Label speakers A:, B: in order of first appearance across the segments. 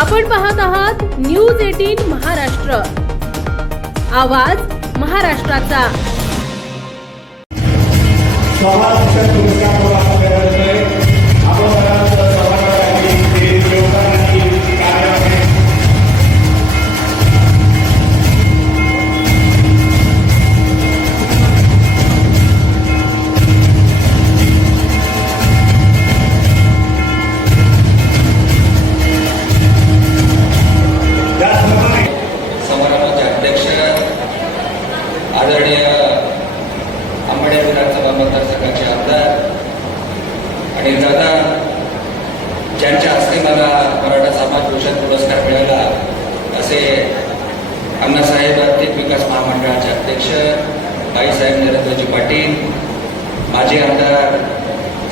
A: आपण पाहत आहात न्यूज एटीन महाराष्ट्र. आवाज महाराष्ट्राचा.
B: ज्यांच्या मराठा समाज भूषण पुरस्कार मिळाला. असे अण्णासाहेब आर्थिक विकास महामंडळाचे अध्यक्ष बाईसाहेब नरेंद्रजी पाटील माजी आमदार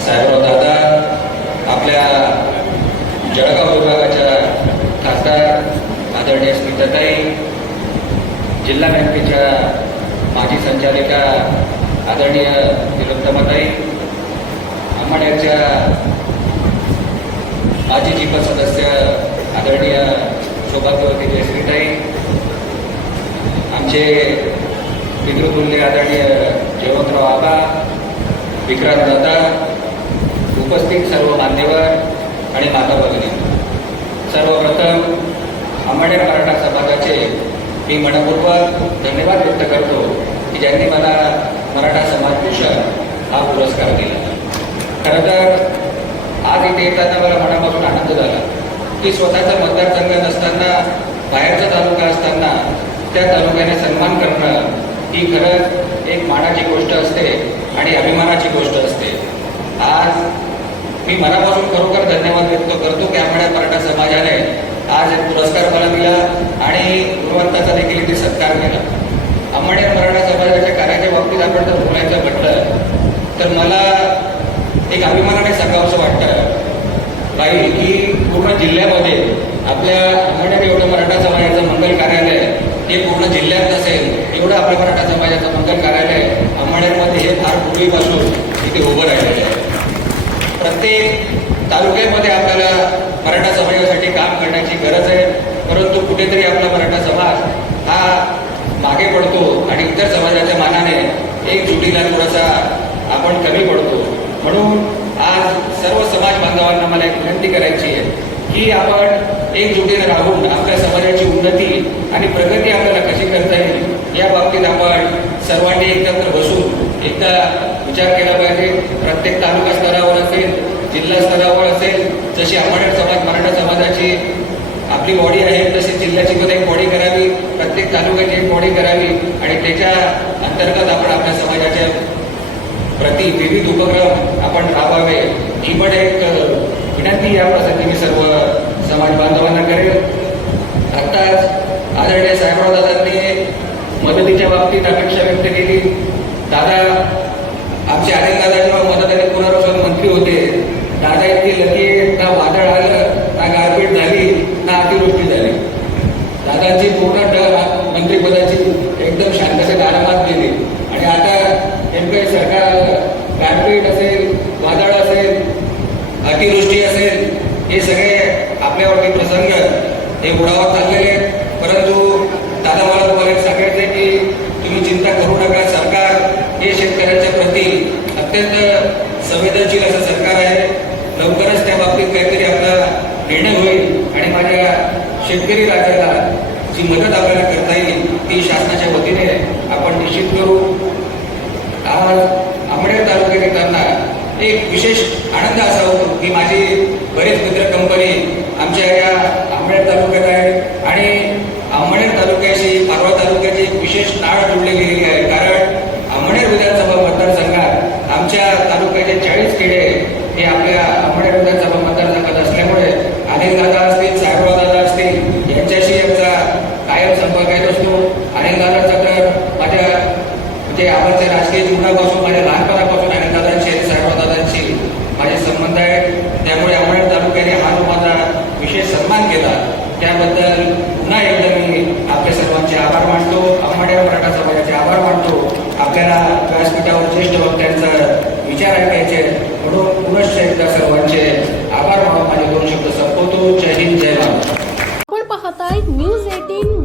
B: साहेबराव दादा आपल्या जळगाव विभागाच्या खासदार आदरणीय स्मिताताई जिल्हा बँकेच्या माजी संचालिका आदरणीय तिलोत्तमाताई आंबाड्याच्या माजी जिल्हा सदस्य आदरणीय सौभाग्यवती जयश्रीताई आमचे पितृतुल्य आदरणीय जयवंतराव आबा विक्रांत दादा उपस्थित सर्व मान्यवर आणि माता भगिनी. सर्वप्रथम आंबेडकर मराठा समाजाचे मी मनपूर्वक धन्यवाद व्यक्त करतो की ज्यांनी मला मराठा समाज भूषण हा पुरस्कार दिला. खरं तर आज इथे येताना मला मनापासून आनंद झाला. की स्वतःचा मतदारसंघ नसताना बाहेरचा तालुका असताना त्या तालुक्याने सन्मान करणं ही खरंच एक मानाची गोष्ट असते आणि अभिमानाची गोष्ट असते. आज मी मनापासून खरोखर धन्यवाद व्यक्त करतो की आंबेडकर मराठा समाजाने आज एक पुरस्कार मला दिला आणि गुणवंताचा देखील इथे सत्कार केला. आंबेडकर मराठा समाजाच्या कार्याच्या बाबतीत आपण जर बोलायचं म्हटलं तर मला एक अभिमानाने सांगावंसं वाटतं. बाई की पूर्ण जिल्ह्यामध्ये आपल्या आंबेडकर एवढं मराठा समाजाचं मंगल कार्यालय हे पूर्ण जिल्ह्यात नसेल एवढं आपल्या मराठा समाजाचं मंगल कार्यालय आंबेडकरमध्ये हे फार पूर्वीपासून इथे उभं राहिलेलं आहे. प्रत्येक तालुक्यामध्ये आपल्याला मराठा समाजासाठी काम करण्याची गरज आहे. परंतु कुठेतरी आपला मराठा समाज हा मागे पडतो आणि इतर समाजाच्या मानाने एक जुटीला थोडासा आपण कमी पडतो. म्हणून आज सर्व समाज बांधवांना मला एक विनंती करायची आहे की आपण एकजुटीने राहून आपल्या समाजाची उन्नती आणि प्रगती आपल्याला कशी करता येईल या बाबतीत आपण सर्वांनी एकत्र बसून एकदा विचार केला पाहिजे. प्रत्येक तालुका स्तरावर असेल जिल्हा स्तरावर असेल जशी आपण समाज मराठा समाजाची आपली बॉडी आहे तशी जिल्ह्याची पण एक बॉडी करावी प्रत्येक तालुक्याची एक बॉडी करावी आणि त्याच्या अंतर्गत आपण आपल्या प्रति विविध उपक्रम आपण राबवावे ही पण एक विनंती या मी सर्व समाज बांधवांना करेल. आत्ताच आदरणीय साहेबराव दादांनी मदतीच्या बाबतीत अपेक्षा व्यक्त केली. दादा आमचे अनिल हे आहेत परंतु दादा मला तुम्हाला सांगायचं की तुम्ही चिंता करू नका. सरकार हे शेतकऱ्यांच्या प्रती अत्यंत संवेदनशील असं सरकार आहे. लवकरच त्या बाबतीत काहीतरी आपला निर्णय होईल आणि माझ्या शेतकरी राजाला जी मदत आपल्याला करता येईल ती शासनाच्या वतीने आपण निश्चित करू. आज तालुक्यात येताना एक विशेष आनंद असा होतो की माझी बरेच मित्र कंपनी आमच्या या आंबेडकर तालुक्यात आहे आणि आंबेडकर तालुक्याशी पारवा तालुक्याची एक विशेष नाळ जोडली गेलेली आहे कारण आंबेडकर विधानसभा मतदारसंघात आमच्या तालुक्याचे चाळीस खेडे हे आपल्या मतदारसंघात असल्यामुळे अनिल दादा असतील साहेबराव दादा असतील यांच्याशी यांचा कायम संपर्क येत असतो. अनिल दादाचा तर माझ्या म्हणजे आवडत्या राजकीय जीवनापासून माझ्या लहानपणापासून आणि दादांशी आणि साहेबराव दादांशी माझे संबंध आहेत. त्यामुळे आंबेडकर तालुक्याने हा जो माझा विशेष सन्मान केला त्याबद्दल पुन्हा एकदा मी आपल्या सर्वांचे आभार मानतो आंबेडकर मराठा समाजाचे आभार मानतो आपल्याला व्यासपीठावर ज्येष्ठ वक्त्यांचा विचार ऐकायचे म्हणून पुनश्च एकदा सर्वांचे आभार मानून माझे दोन शब्द संपवतो जय हिंद जय भारत
A: पाहताय न्यूज एटीन